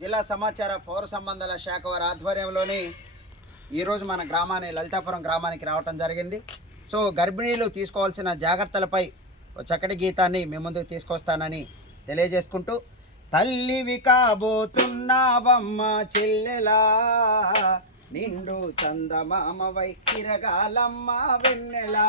జిల్లా సమాచార పౌర సంబంధాల శాఖ వారి ఆధ్వర్యంలోని ఈరోజు మన గ్రామాన్ని లలితాపురం గ్రామానికి రావటం జరిగింది. సో గర్భిణీలు తీసుకోవాల్సిన జాగ్రత్తలపై ఒక చక్కటి గీతాన్ని మీ ముందుకు తీసుకొస్తానని తెలియజేసుకుంటూ తల్లివి కాబోతున్నావమ్మ చెల్లెలా నిండు చందమామవై తిరగాలమ్మ వెన్నెలా